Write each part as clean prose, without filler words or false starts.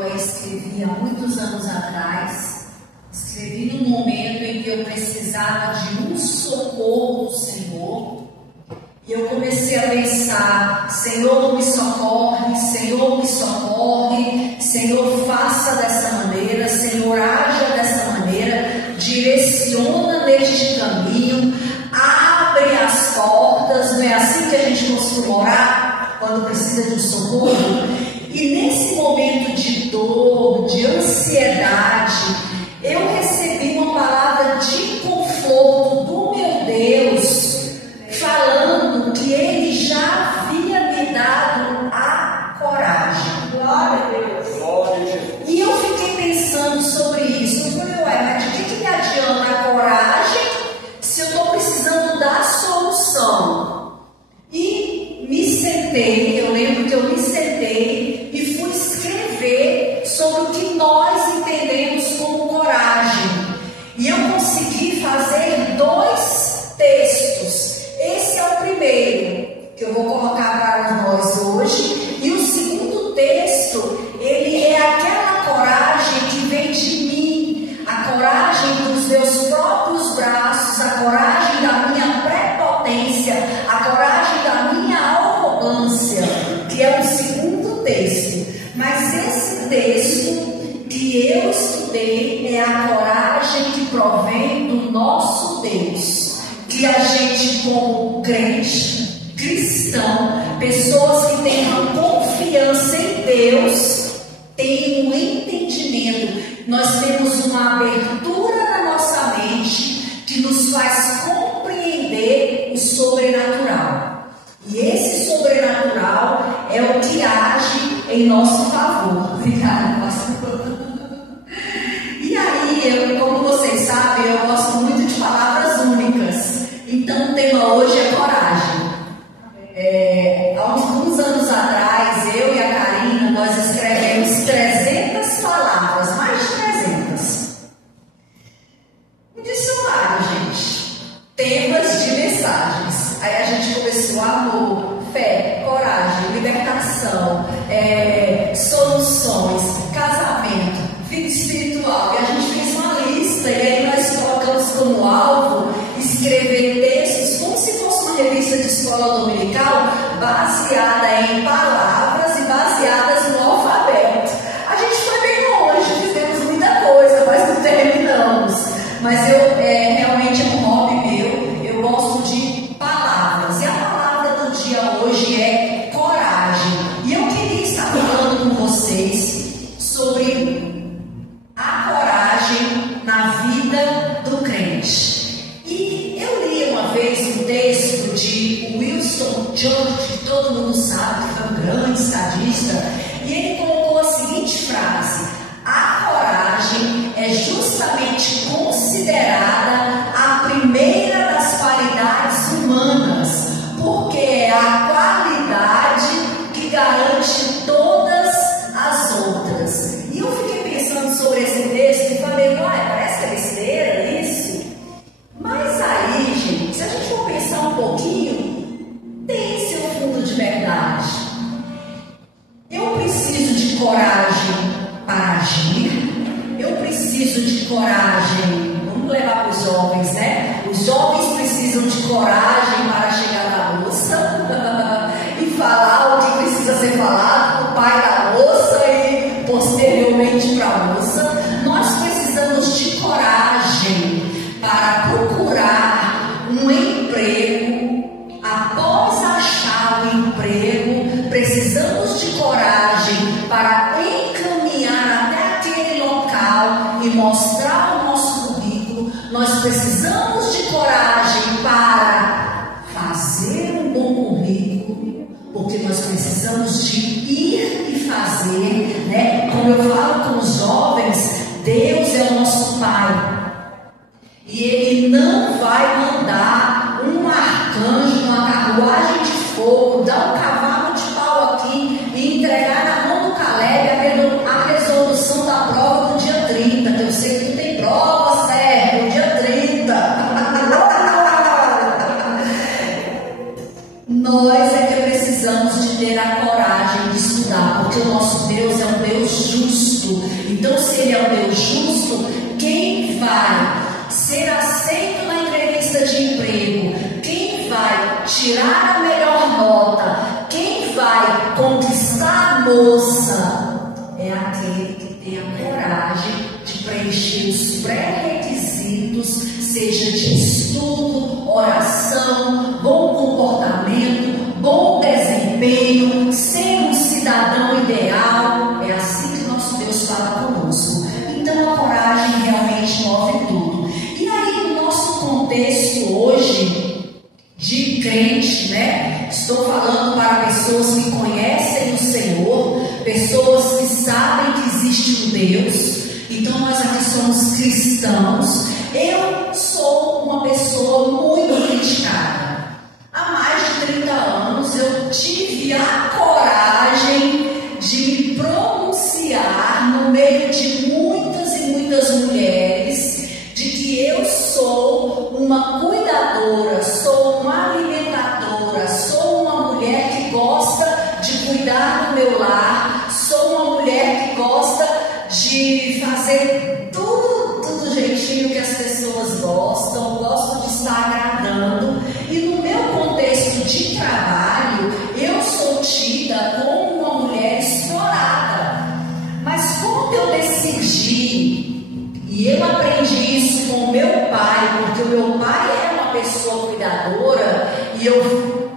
eu a escrevi há muitos anos atrás. Escrevi num momento em que eu precisava de um socorro do Senhor. E eu comecei a pensar: Senhor, me socorre, Senhor, me socorre, Senhor, faça dessa maneira, Senhor, haja dessa maneira, direciona neste caminho, abre as portas. Não é assim que a gente costuma orar quando precisa de um socorro? E nesse momento de dor, de ansiedade, eu recebi uma palavra de conforto do meu Deus, falando que Ele já havia me dado a coragem. Glória a Deus. Glória a Deus. E eu fiquei pensando sobre isso. Eu falei: ué, mas de que me adianta a coragem se eu estou precisando da solução? E me sentei, eu lembro que eu me sentei e fui escrever sobre o que nós entendemos como coragem. E eu consegui fazer 2 textos. Esse é o primeiro que eu vou colocar para nós hoje. E o segundo texto, ele é aquela coragem que vem de mim, a coragem dos meus próprios braços, a coragem da minha prepotência, a coragem da minha arrogância, que é o segundo texto. Mas esse texto que eu estudei é a coragem que provém do nosso Deus, que a gente, como crente, cristão, pessoas que têm uma confiança em Deus, tem um entendimento. Nós temos uma abertura na nossa mente que nos faz compreender o sobrenatural. E esse sobrenatural é o que age em nosso favor. Obrigada, pastor. E aí, como vocês sabem, eu gosto muito de palavras únicas. Então o tema hoje é coragem. Há uns anos atrás, eu e a Karina, nós escrevemos 300 palavras, mais de 300. Um dicionário, gente. Temas de mensagens. Aí a gente começou: amor, fé, coragem, libertação, soluções, casamento, vida espiritual. E a gente fez uma lista, e aí nós colocamos como alvo escrever textos como se fosse uma revista de escola dominical, baseada em palavras e baseadas no alfabeto. A gente foi bem longe, fizemos muita coisa, mas não terminamos. Mas realmente é um hobby meu, eu gosto de palavras. E a palavra do dia hoje é coragem. E eu queria estar falando com vocês sobre a coragem na vida do crente. E eu li uma vez um texto de Winston Churchill, que todo mundo sabe, que foi um grande estadista, e ele colocou a seguinte frase: a coragem é justamente considerada a primeira das qualidades humanas, porque é a qualidade que garante todas as outras. E eu fiquei pensando sobre esse texto e falei: uai, parece que é besteira isso. Mas aí, gente, se a gente for pensar um pouquinho, tem seu fundo de verdade. Eu preciso de coragem para agir. Eu preciso de coragem. Vamos levar para os jovens, né? Os jovens precisam de coragem para chegar na moça e falar o que precisa ser falado para o pai da moça e posteriormente para a moça. Nós precisamos de coragem para procurar um emprego. Após achar o emprego, precisamos de coragem para encaminhar até aquele local e mostrar o nosso currículo. Nós precisamos de coragem para fazer um bom currículo, porque nós precisamos de ir e fazer, né? Como eu falo com os jovens, Deus é o nosso Pai. E Ele não vai mandar um arcanjo, uma carruagem de fogo, dar um cavalo de pau aqui e entregar na mão do Caleb a resolução da prova no dia 30, que eu sei que tu tem prova, Sérgio, no dia 30. Nós é que precisamos de ter a coragem de estudar, porque o nosso Deus é um Deus justo. vai ser aceito na entrevista de emprego, quem vai tirar a melhor nota, quem vai conquistar a moça, é aquele que tem a coragem de preencher os pré-requisitos, seja de estudo, oração, bom comportamento, bom desempenho, ser um cidadão ideal. É assim que nosso Deus fala conosco. Então a coragem realmente move tudo. E aí, no nosso contexto hoje de crente, né? Estou falando para pessoas que conhecem o Senhor, pessoas que sabem que existe um Deus. Então nós aqui somos cristãos. Eu sou uma pessoa muito criticada. Há mais de 30 anos eu tive a coragem de me pronunciar no meio de muitas e muitas mulheres de que eu sou uma cuidadora, sou uma alimentadora, sou uma mulher que gosta de cuidar do meu lar, sou uma mulher que gosta de fazer tudo do jeitinho que as pessoas gostam, gosto de estar agradando. E no meu contexto de trabalho, eu sou tida como uma mulher explorada. Mas quando eu decidi, e eu aprendi isso com o meu pai, porque o meu pai é uma pessoa cuidadora, e eu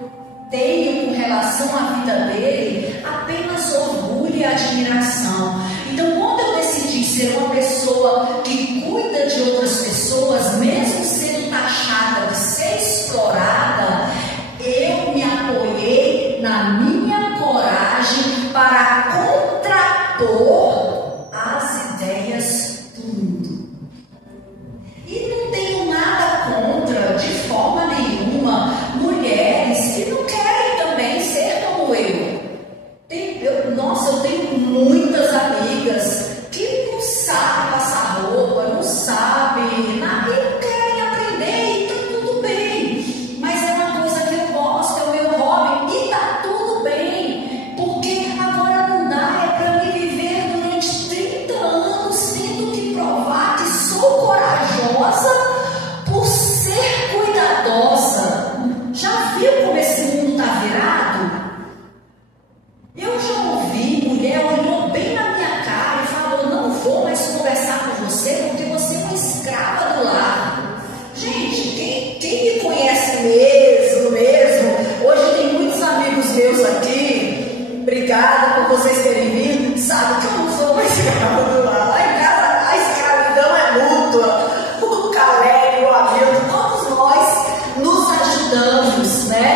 tenho com relação à vida dele apenas orgulho e admiração. Então, quando eu decidi ser uma pessoa que cuida de outras pessoas, mesmo sendo taxada de ser explorada, eu me apoiei na minha coragem para contrapor as ideias do mundo. E não tenho nada contra, de forma nenhuma, mulheres que não querem também ser como eu. Eu tenho muitas amigas que não sabem passar roupa, não sabem nada e não querem aprender, e tá tudo bem. Mas é uma coisa que eu gosto, é o meu hobby, e tá tudo bem. Porque agora não dá, é para mim viver durante 30 anos tendo que provar que sou corajosa por ser cuidadosa. Já viu como esse mundo tá virado? Eu já ouvi mulher olhou bem na minha cara e falou: não vou mais conversar com você porque você é uma escrava do lar. Gente, quem me conhece mesmo, hoje tem muitos amigos meus aqui, obrigada por vocês terem vindo, sabe que eu não sou uma escrava do lar. Lá em casa a escravidão é mútua, o Caleb, o Hamilton, todos nós nos ajudamos, né?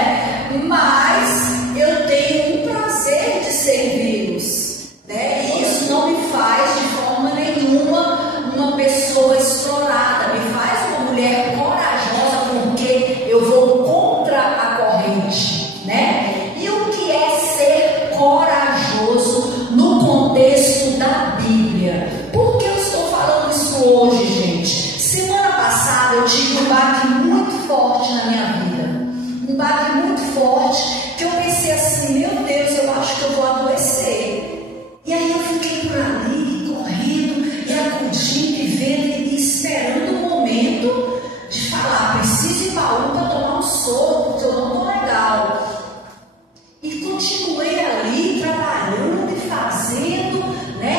Mas eu tenho um prazer de servi-los, né? E isso não me faz de forma nenhuma uma pessoa explorada, me faz uma mulher corajosa, porque eu vou contra a corrente, né? E o que é ser corajoso no contexto da Bíblia? Por que eu estou falando isso hoje, gente? Semana passada eu tive um baque muito forte na minha vida, um baque muito forte, que eu pensei assim: meu Deus, eu acho que eu vou adoecer. E aí eu fiquei por ali, correndo, e acudindo, e vendo, e esperando o momento de falar: preciso ir para a UPA tomar um soro, porque eu não estou legal. E continuei ali, trabalhando e fazendo, né?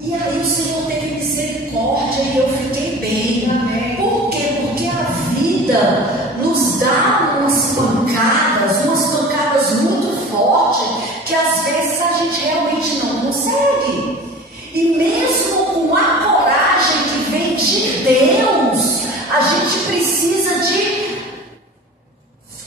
E aí o Senhor teve misericórdia e eu fiquei bem. Amém. Por quê? Porque a vida nos dá umas pancadas muito fortes, que às vezes a gente realmente não consegue. E mesmo com a coragem que vem de Deus, a gente precisa de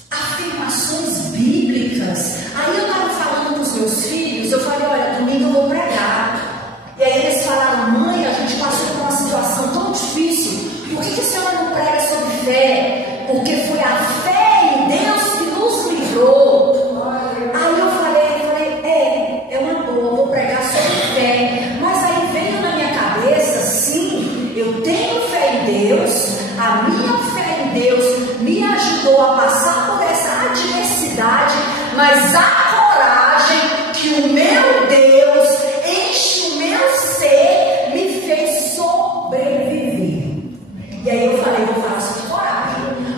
afirmações bíblicas. Aí eu estava falando com os meus filhos, eu falei: olha, domingo eu vou pregar. E aí eles falaram: mãe, a gente passou por uma situação tão difícil, por que a senhora não prega sobre fé? Porque foi a fé em Deus que nos livrou. Aí eu falei, é uma boa, vou pregar sobre fé. Mas aí veio na minha cabeça: sim, eu tenho fé em Deus, a minha fé em Deus me ajudou a passar por essa adversidade, mas a coragem que o meu Deus enche o meu ser me fez sobreviver.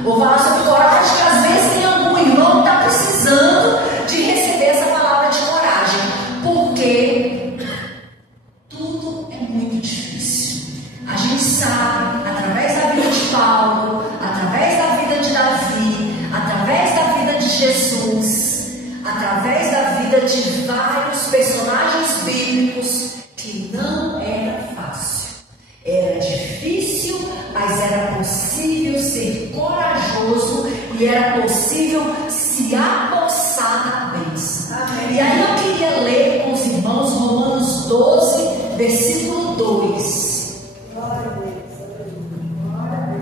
Vou falar sobre coragem, que às vezes tem algum irmão que está precisando de receber essa palavra de coragem, porque tudo é muito difícil. A gente sabe, através da vida de Paulo, através da vida de Davi, através da vida de Jesus, através da vida de vários personagens bíblicos, que não era fácil. Era difícil, mas era possível ser corajoso e era possível se apossar da bênção. E aí eu queria ler com os irmãos Romanos 12, versículo 2. Glória a Deus. Glória a Deus.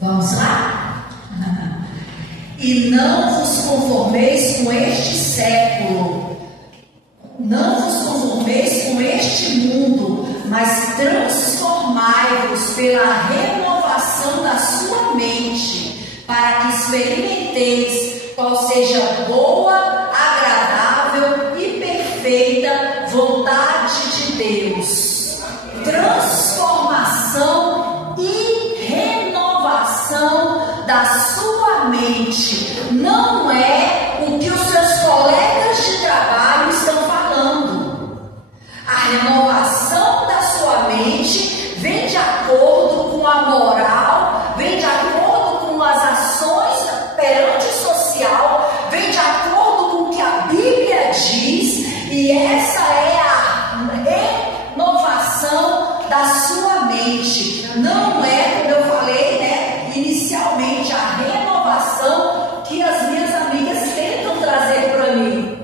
Vamos lá? E não vos conformeis com este século, não vos conformeis com este mundo, mas transformai-vos pela renovação da sua mente, para que experimenteis qual seja a boa, agradável e perfeita vontade de Deus. Transformação e renovação da sua mente. Não é o que os seus colegas de trabalho estão falando. A renovação da sua mente vem de acordo com a moral, vem de acordo com as ações perante o social, vem de acordo com o que a Bíblia diz, e essa é a renovação da sua mente. Não é, como eu falei, né, inicialmente, a renovação que as minhas amigas tentam trazer para mim,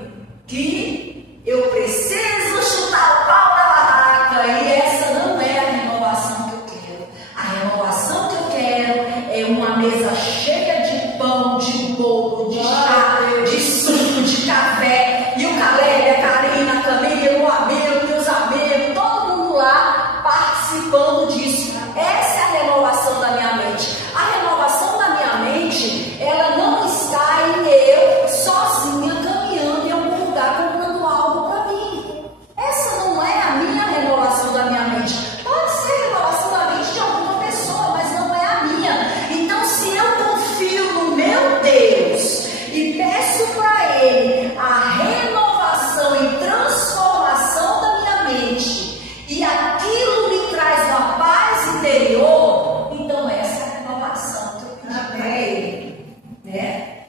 que eu preciso chutar o pau da barraca, e essa não é a renovação que eu quero. A renovação que eu quero é uma mesa cheia de pão, de bolo, de chá, de suco, de café, e o Caleb, a Karina, a Camila, o amigo, meus amigos, todo mundo lá participando disso. Essa é a renovação da minha mente. A renovação da minha mente, ela não está em eu sozinha caminhando em algum lugar comprando algo para mim. Essa não é a minha renovação da minha mente. Pode ser a renovação da mente de alguma pessoa, mas não é a minha. Então, se eu confio no meu Deus e peço para Ele a renovação e transformação da minha mente, e aquilo me traz uma paz interior, então essa é a renovação que eu pedi para Ele, né?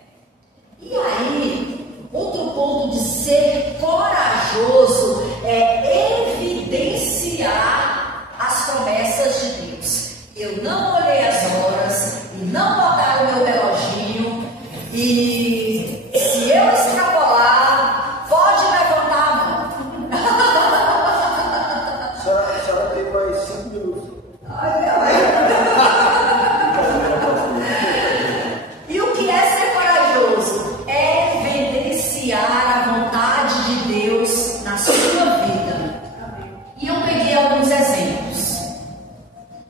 E aí, outro ponto de ser corajoso é evidenciar as promessas de Deus. Eu não olhei as horas e não botaram o meu reloginho, e se eu extrapolar, pode levantar a mão. A senhora tem mais 5 minutos. Ai, meu Deus. E o que é ser corajoso? É evidenciar a vontade de Deus na sua vida. E eu peguei alguns exemplos.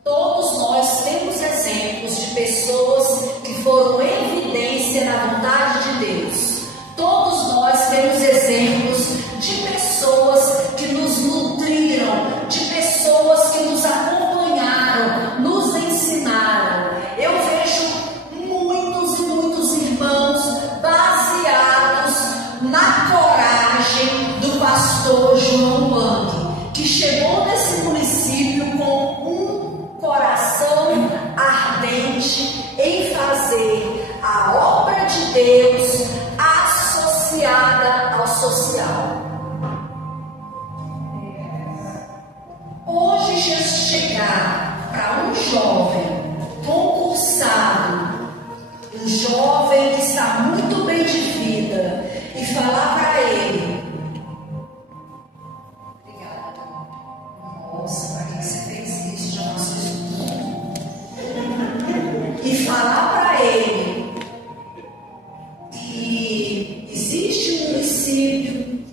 Todos nós temos exemplos de pessoas que foram evidência na vontade de Deus. Todos nós temos exemplos de pessoas que nos nutriram, de pessoas que nos acompanharam, nos ensinaram. Eu vejo muitos e muitos irmãos baseados na coragem do pastor João Wang, que chegou nesse município com um coração ardente em fazer a obra de Deus associada ao social. Hoje, chegar para um jovem concursado, um jovem que está muito bem de vida, e falar para ele: obrigada, nossa, para que você fez isso? Já passou isso município,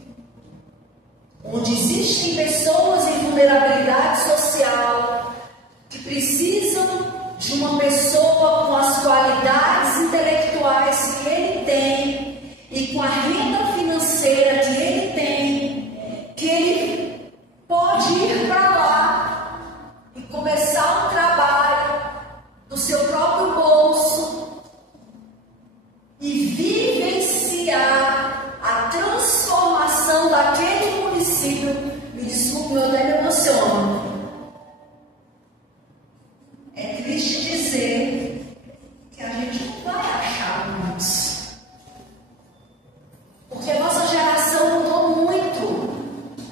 onde existem pessoas em vulnerabilidade social que precisam de uma pessoa com as qualidades intelectuais que ele tem e com a renda financeira que ele tem, que ele pode ir para lá e começar um trabalho do seu próprio bolso e vivenciar a transformação daquele município. Me desculpe, eu até me emociono. É triste dizer que a gente não vai achar muitos, porque a nossa geração mudou muito.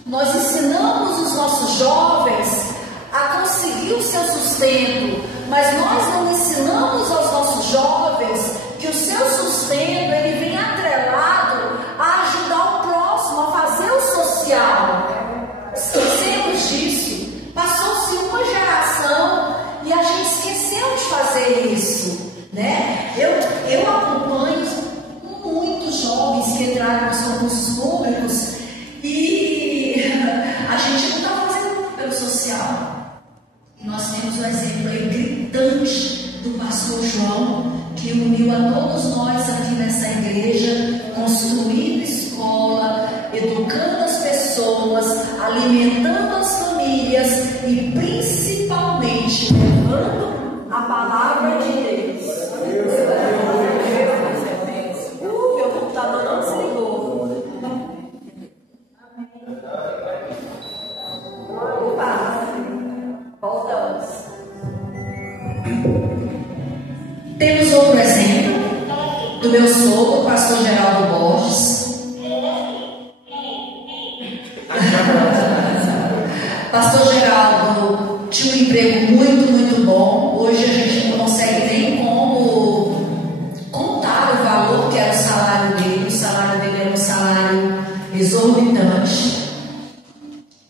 Nós ensinamos os nossos jovens a conseguir o seu sustento, mas nós não ensinamos aos nossos jovens que o seu sustento ele vem atrelado a ajudar o próximo, a fazer o social. Esquecemos disso. Passou-se uma geração e a gente esqueceu de fazer isso, né? Eu acompanho muitos jovens que entraram nos concursos públicos e a gente não está fazendo nada pelo social. E nós temos um exemplo aí gritante do pastor João, que uniu a todos nós aqui nessa igreja, construindo escola, educando as pessoas, alimentando as famílias e principalmente levando a palavra de Deus. Meu computador não desligou. Opa! Voltamos. Temos outro exemplo do meu sogro, o pastor Geraldo Borges. Pastor Geraldo tinha um emprego muito bom. Hoje a gente não consegue nem como contar o valor que era o salário dele. O salário dele era um salário exorbitante.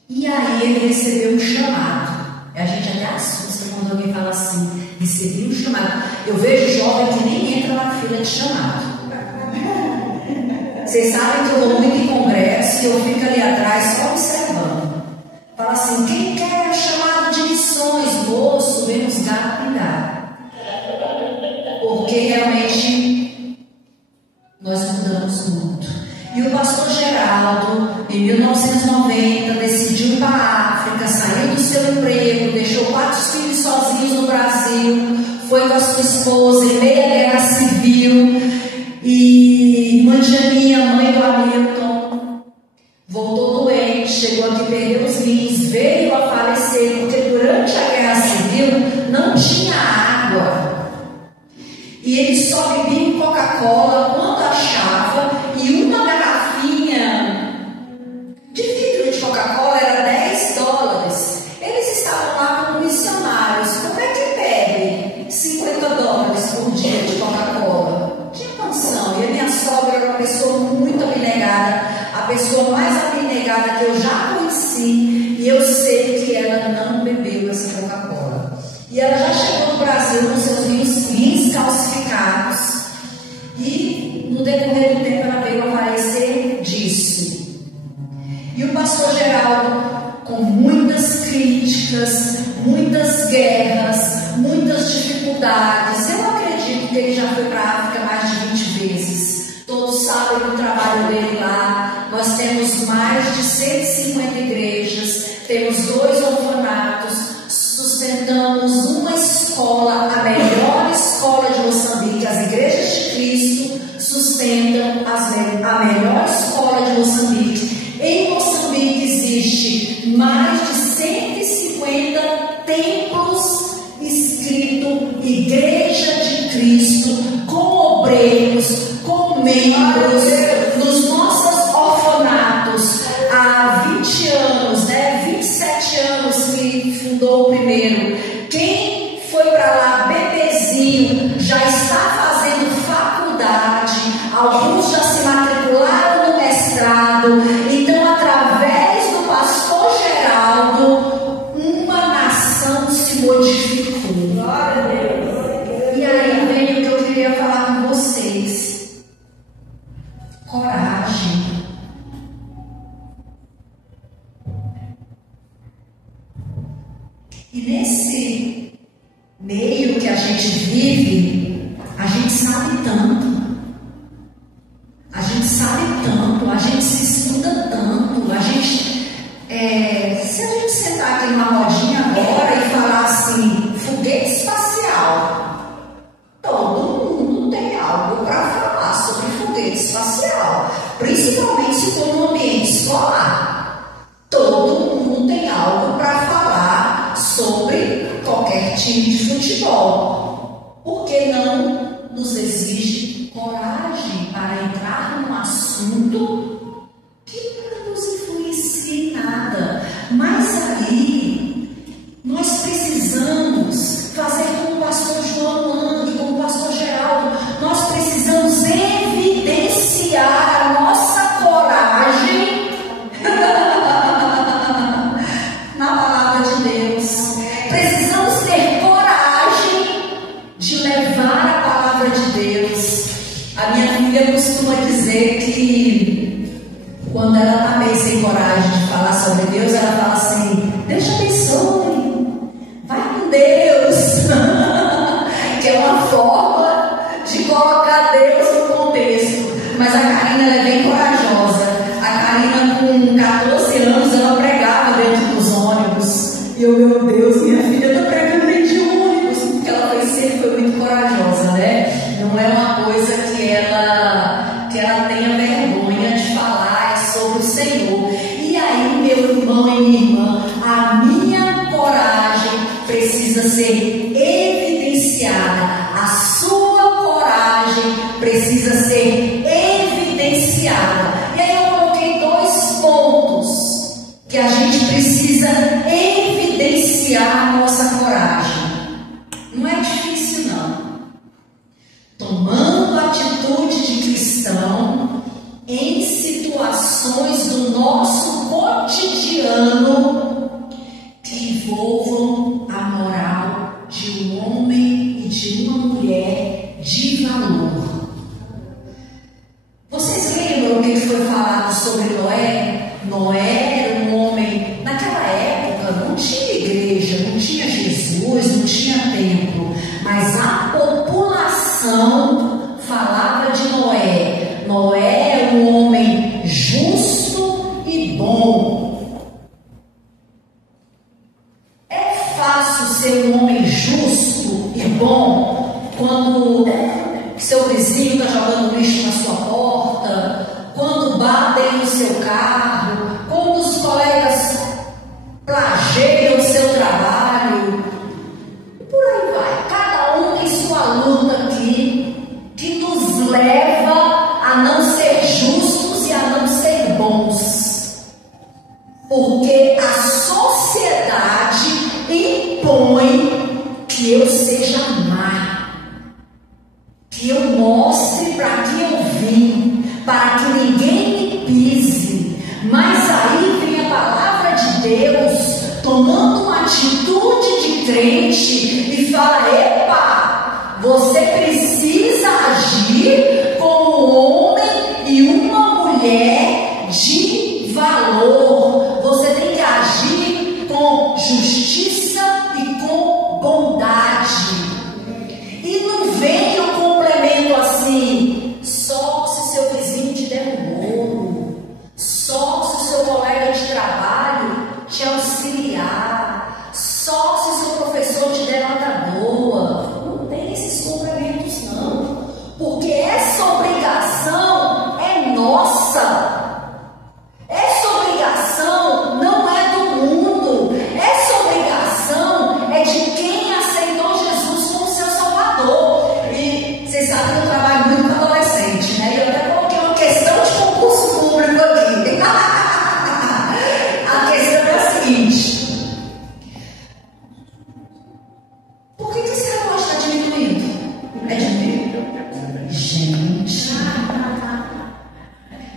E aí ele recebeu um chamado. A gente até assusta quando alguém fala assim, recebi um chamado. Eu vejo jovem que nem entra na fila de chamado. Vocês sabem que eu vou muito em congresso e eu fico ali atrás só observando. Fala assim, quem quer chamado de missões? Moço, vem nos dar cuidado. Porque realmente nós mudamos muito. E o pastor Geraldo, em 1990, decidiu ir para a África, saiu do seu emprego, deixou 4 filhos sozinhos no Brasil, foi com a sua esposa em meio à guerra civil, e Mandianinha, mãe do Hamilton, voltou doente, chegou aqui, perdeu os rins, veio a falecer, porque durante a guerra civil não tinha água. E ele só bebia Coca-Cola quando achava, e uma garrafinha de vidro de Coca-Cola era $10. Eles estavam lá como missionários. Como é que bebe $50 por dia de Coca-Cola? Tinha condição. E a minha sogra era uma pessoa muito abnegada, a pessoa mais abnegada que eu já conheci, e eu sei que ela não bebeu essa Coca-Cola. E ela já chegou no Brasil com seus rins calcificados, e no decorrer do tempo ela veio a falecer disso. E o pastor Geraldo, com muitas críticas, muitas guerras, muitas dificuldades, eu acredito que ele já foi para a África mais de 20 vezes. Todos sabem do trabalho dele lá. Nós temos mais de 150 igrejas, temos 2 orfanatos, sustentamos uma escola, a melhor escola de Moçambique. As igrejas de Cristo sustentam a melhor escola de Moçambique. Em Moçambique existe mais de 150 templos escrito Igreja de Cristo, com obreiros, com membros, nos nossos orfanatos. Há 20 anos, 27 anos que fundou o primeiro. Quem foi para lá bebezinho já está fazendo faculdade, alguns já se matricularam no mestrado. Então, através do pastor Geraldo, uma nação se modificou. Glória a Deus. E aí vem o que eu queria falar com vocês. Coragem. Quando ela está meio sem coragem de falar sobre Deus, ela fala assim: Deus te abençoe, vai com Deus. Que é uma forma de colocar Deus no contexto. Mas a Karina, ela é bem corajosa. A Karina, com 14 anos, ela pregava dentro dos ônibus. E eu, meu Deus, minha filha está pregando dentro de ônibus. Porque ela sempre foi muito corajosa, né? Não é uma coisa que ela tenha vergonha de falar sobre o Senhor. E aí, meu irmão e minha irmã, a minha coragem precisa ser evidenciada. A sua coragem precisa ser evidenciada. E aí eu coloquei 2 pontos que a gente precisa evidenciar a nossa coragem. Não é difícil, não. Tomando atitude de cristão em situações do nosso cotidiano que envolvam a moral de um homem e de uma mulher de valor. Vocês lembram o que foi falado sobre Noé? Noé era um homem, naquela época não tinha igreja, não tinha Jesus, não tinha templo, mas a população falava de Noé. Noé era um homem justo e bom. É fácil ser um homem justo e bom quando seu vizinho está jogando lixo na sua porta, quando batem no seu carro, quando os colegas plagiam o seu trabalho, e por aí vai. Cada um tem sua luta aqui, que nos leva a não ser justos e a não ser bons, porque a sociedade impõe que eu seja má, que eu mostre para que eu vim, para que ninguém me pise. Mas aí vem a palavra de Deus tomando uma atitude de crente e fala: epa, você precisa agir como um homem e uma mulher de valor. Você tem que agir com justiça e com bondade. E não vem o complemento assim: só se seu vizinho te der um bolo, só se seu colega de trabalho te auxiliar, só se seu professor te der nota boa. Não tem esses complementos, não, porque essa obrigação é nossa. Essa obrigação não é do mundo. Essa obrigação é de quem aceitou Jesus como seu Salvador. E vocês sabem que eu trabalho muito com adolescente, né? E eu até coloquei uma questão de concurso público aqui. A questão é a seguinte: por que esse relógio está diminuindo? É diminuindo? Gente,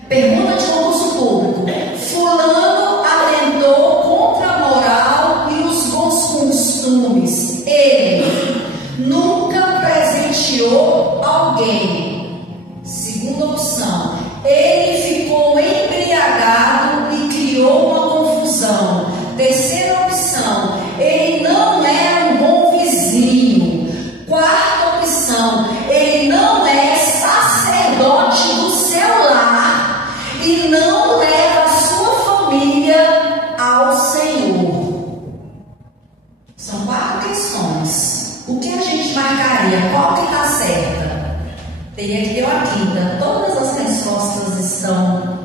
pergunta de concurso público: fulano atentou contra a moral e os bons costumes. Ele nunca presenteou alguém. Segunda opção: ele ficou embriagado e criou uma confusão. Terceira opção: ele não é um bom vizinho. Quarta opção: ele não é sacerdote do seu lar e não leva a sua família ao Senhor. São 4 questões. O que a gente marcaria? Qual que está certa? Teria que ter uma quinta. Todas as respostas estão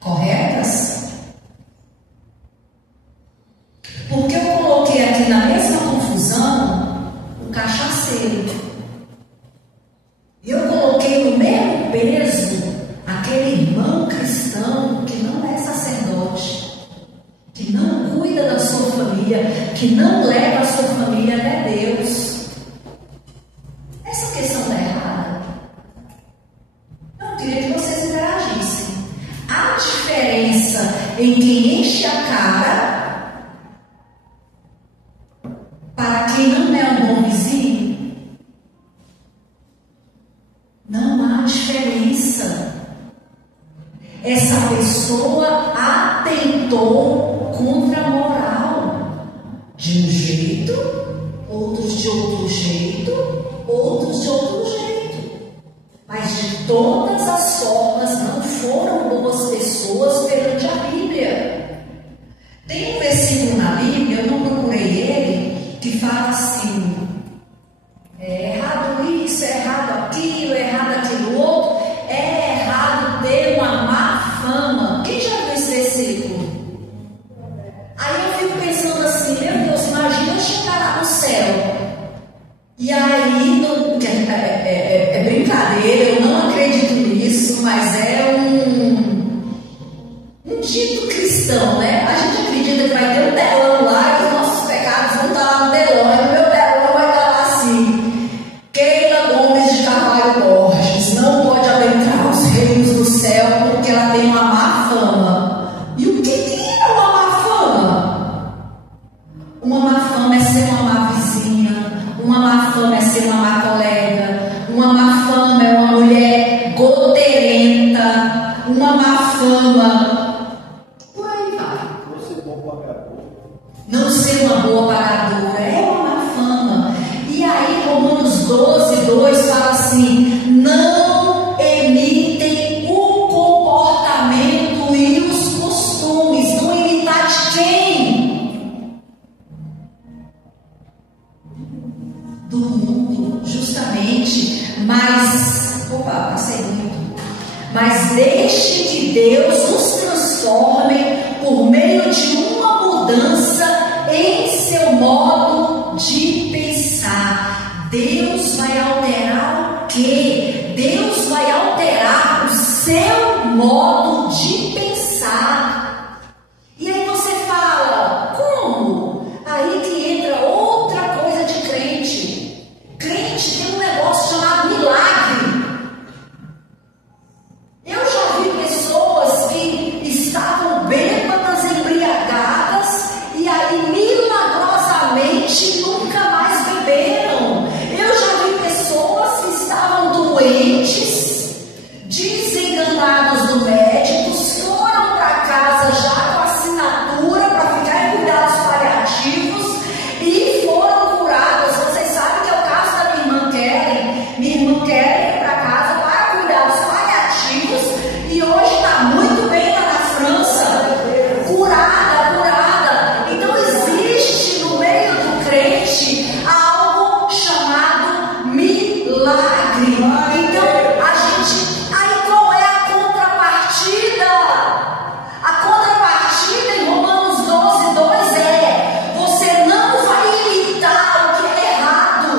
corretas? Porque eu coloquei aqui na mesma confusão o cachaceiro. E eu coloquei no mesmo peso aquele irmão cristão que não é sacerdote, que não cuida da sua família, que não leva a sua família até Deus. Essa questão está errada. Eu queria que vocês interagissem. A diferença em quem enche a cara para quem não é um bom vizinho, não há diferença. essa pessoa atentou contra a moral, de um jeito, outros de outro jeito, outros de outro jeito, mas de todas as formas não foram boas pessoas perante a Bíblia. Tem um versículo na Bíblia, eu não procurei ele, que fala assim: é errado isso, é errado aquilo, é errado aquilo outro, é errado ter uma má fama. Quem já viu esse versículo? Aí eu fico pensando assim, meu Deus, imagina eu chegar lá no céu. E aí, não, é brincadeira, eu não acredito nisso, mas é um dito cristão, né? A gente acredita que vai ter um telão lá e os nossos pecados vão estar lá no telão. E o meu telão vai estar lá assim: Keila Gomes de Carvalho Borges não pode adentrar os reinos do céu porque ela tem uma má fama. E o que é uma má fama? Uma má fama é ser uma má vizinha, uma má fama é ser uma má colega, uma má fama é uma mulher goteirenta, uma má fama. Não ser uma boa pagadora é uma má fama. E aí Romanos 12:2 fala assim: não imitem o comportamento e os costumes. Não imitar de quem? Do mundo, justamente. Mas, passei muito. Mas deixe que Deus nos transforme por meio de uma mudança em seu modo de pensar. Deus vai alterar o quê? Deus vai alterar o seu modo de pensar. E aí você fala, como? Aí que entra outra coisa de crente. Crente tem um negócio chamado milagre. Eu já vi pessoas que estavam bêbadas, embriagadas, e aí milagrosamente nunca mais beberam. Eu já vi pessoas que estavam doentes, desenganados do médico, foram para casa já com assinatura para ficar em cuidados paliativos e foram curadas. Vocês sabem que é o caso da minha irmã Kellen. Minha irmã Kellen foi para casa para cuidados paliativos e hoje está muito bem lá na França, curada. Então existe no meio do crente algo chamado milagre. Então a gente, aí qual é a contrapartida? A contrapartida em Romanos 12:2 é: você não vai imitar o que é errado.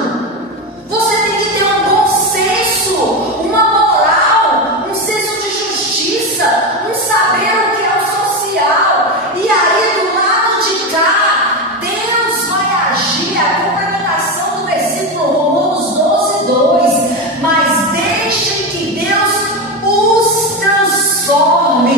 Você tem que ter um bom senso, uma moral, um senso de justiça, um saber o que é o social. E aí do lado de cá, Deus vai agir. A complementação do versículo Romanos 12:2. Mas deixem que Deus os transforme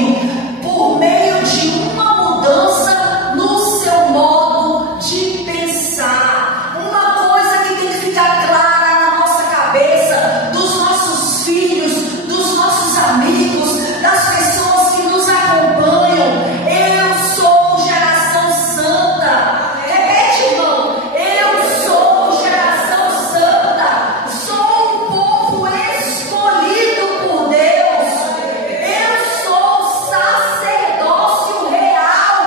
por meio de uma mudança no seu modo de pensar. Uma coisa que tem que ficar clara na nossa cabeça, dos nossos filhos, dos nossos amigos, das pessoas que nos acompanham: eu sou geração santa. Repete, irmão: eu sou geração santa. Sou um povo escolhido por Deus. Eu sou sacerdócio real.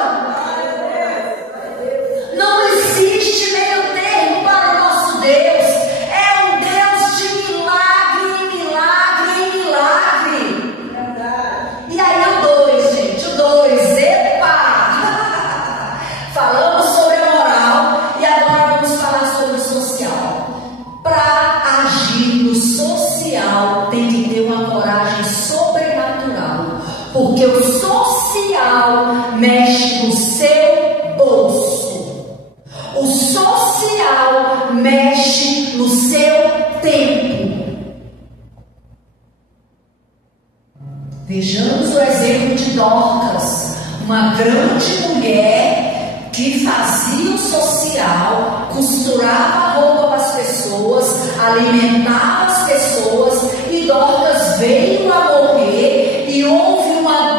Não existe meio termo para o nosso Deus. É um Deus de milagre, milagre, milagre. E aí o 2, gente, o 2, epa! Falamos sobre a moral e agora vamos falar sobre o social. Para agir no social tem que ter uma coragem sobrenatural, porque o social mexe no seu bolso. O social mexe no seu tempo. Vejamos o exemplo de Dorcas, uma grande mulher que fazia o social, costurava a roupa para as pessoas, alimentava as pessoas, e Dorcas veio a morrer e houve uma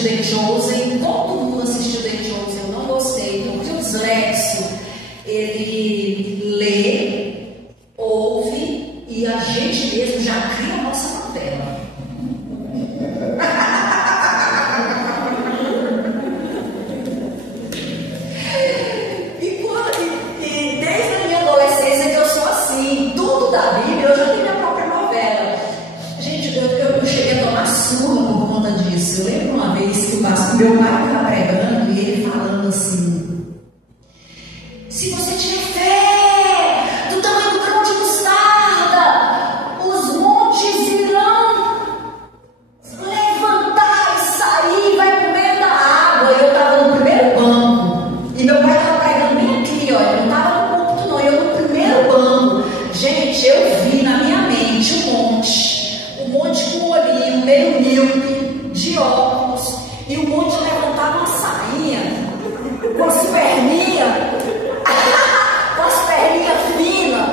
assistiu The Chosen, todo mundo assistiu The Chosen, eu não gostei, porque o dislexo, ele lê, ouve e a gente mesmo já cria a nossa novela. E desde a minha adolescência que eu sou assim, tudo da Bíblia, eu já tenho minha própria novela. Gente, eu cheguei a tomar surra por conta disso. Eu lembro uma vez que o pastor, meu pai estava pregando e ele falando assim: se você tiver fé do tamanho do grão de mostarda, os montes irão levantar e sair, vai por meio da água. E eu estava no primeiro banco e meu pai estava pregando bem aqui, ó. Eu não estava no púlpito não, eu no primeiro banco. Gente, eu vi na minha mente um monte com o olhinho meio míope, de óculos, e o monte levantava uma sainha com as perninhas finas,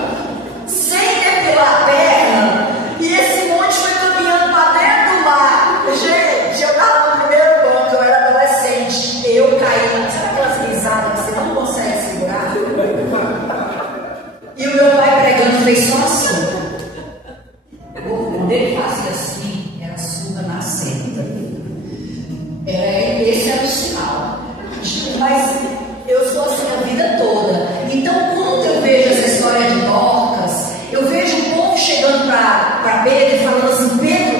sem depilar a perna, e esse monte foi caminhando para dentro do mar. Gente, eu estava no primeiro banco, eu era adolescente, eu caí, sabe aquelas risadas que você não consegue segurar? E o meu pai pregando fez só assim. Quando ele fazia assim, era surra na senta. Esse era o sinal. Mas eu sou assim a vida toda. Então, quando eu vejo essa história de Dorcas, eu vejo o povo chegando para Pedro e falando assim: Pedro,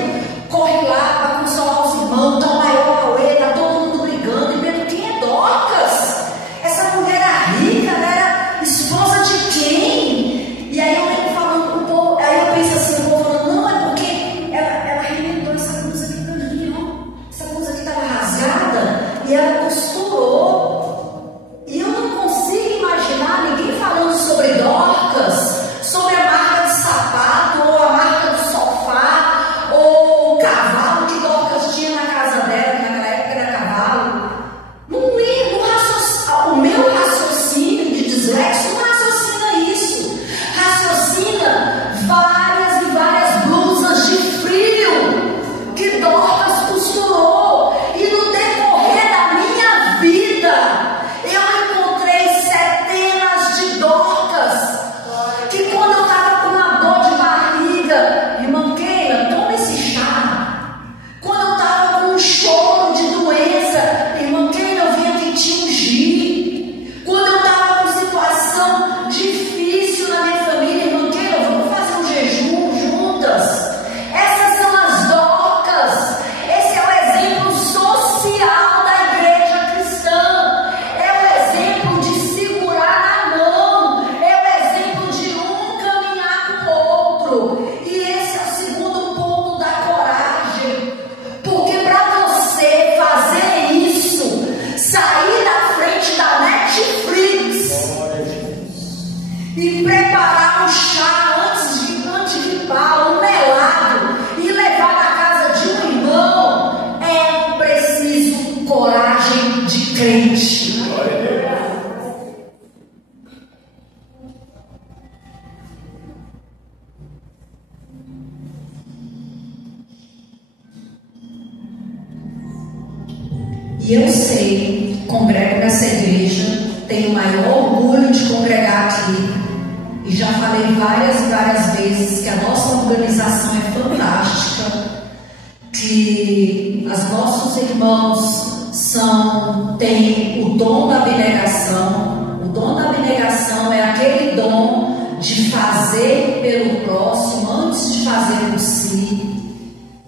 corre lá para consolar os irmãos, tá o maior auê, tá todo mundo brigando. E Pedro, quem é Dorcas? Essa mulher era rica, ela era esposa de quem? E aí eu lembro falando com o povo, aí eu penso assim, o povo falando: não, é porque ela arrebentou essa blusa aqui pra mim, ó. Essa blusa aqui estava rasgada e ela costurou. E eu não consigo imaginar ninguém falando sobre Dorcas, sobre a marca de sapato, ou a marca do sofá, ou o cavalo que Dorcas tinha na casa dela, que naquela época era cavalo. O meu raciocínio de dislexo não raciocina isso. Raciocina várias e várias blusas de frio que Dorcas costurou. E no decorrer da minha vida, eu encontrei centenas de Dorcas que, quando eu estava com uma dor de barriga, irmã Keila, toma esse chá. Quando eu estava com um choro de doença, irmã Keila, eu vinha aqui te ungir. Quando eu estava com situação difícil na minha família, irmã Keila, vamos fazer um jejum juntas. Essas são as Dorcas. Esse é o exemplo social da igreja cristã. É o exemplo de segurar na mão. É o exemplo de um caminhar com o outro. E esse é o segundo ponto da coragem. Porque para você fazer isso, sair da frente da Netflix e preparar um chá antes de limpar, um melado, e levar na casa de um irmão, é preciso coragem de crente. E eu sei, congrego nessa igreja, tenho o maior orgulho de congregar aqui. E já falei várias e várias vezes que a nossa organização é fantástica, que os nossos irmãos têm o dom da abnegação. O dom da abnegação é aquele dom de fazer pelo próximo antes de fazer por si.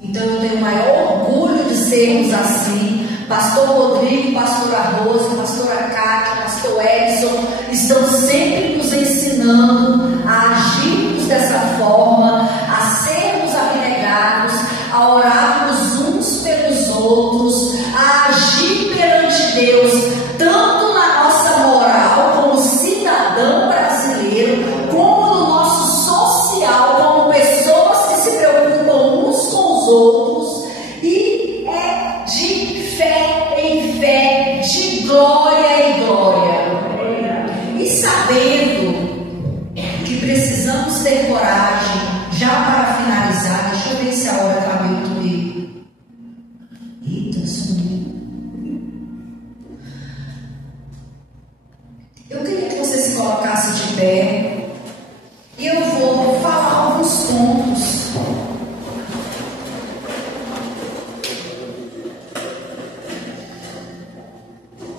Então eu tenho o maior orgulho de sermos assim. Pastor Rodrigo, pastora Rose, pastora Cátia, pastor Edson estão sempre nos ensinando a agirmos dessa forma, a sermos abnegados, a orarmos uns pelos outros, a agir perante Deus, tanto na nossa moral como cidadão brasileiro, como no nosso social, como pessoas que se preocupam uns com os outros. E é de fé em fé, de glória em glória. E sabendo que precisamos ter coragem, já para finalizar, deixa eu ver se a hora está muito comigo. Eita, sumiu.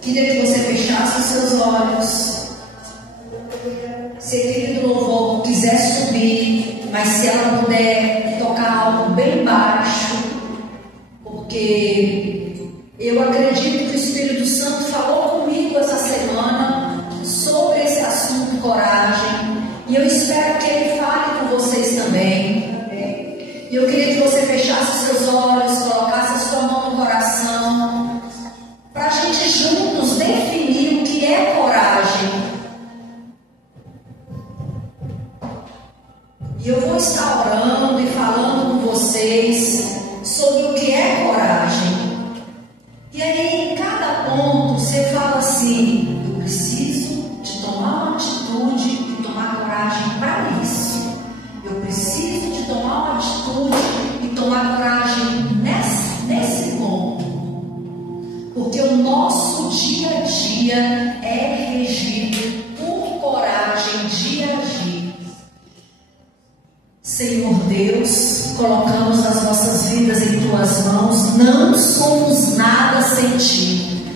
Queria que você fechasse os seus olhos. Se a equipe do louvor quiser subir, mas se ela puder tocar algo bem baixo, porque eu acredito que o Espírito Santo falou comigo essa semana sobre esse assunto coragem, e eu espero que Ele fale com vocês também. E eu queria que você fechasse os seus olhos, colocasse a sua mão no coração, para a gente juntos definir o que é coragem. E eu vou estar orando e falando com vocês sobre o que é coragem. E aí, em cada ponto, você fala assim: eu preciso de tomar uma atitude e tomar coragem para isso. Eu preciso de tomar uma atitude e tomar coragem nesse ponto. Porque o nosso dia a dia é regido por coragem de agir. Senhor Deus, colocamos as nossas vidas em Tuas mãos. Não somos nada sem Ti.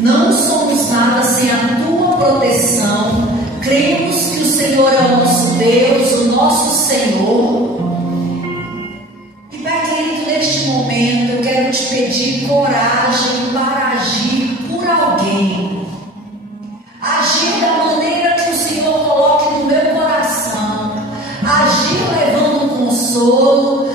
Não somos nada sem a Tua proteção. Cremos que o Senhor é o nosso Deus, o nosso Senhor. E, Pai querido, neste momento eu quero te pedir coragem para agir por alguém. Agir da maneira que o Senhor coloque no meu coração. Agir levando consolo,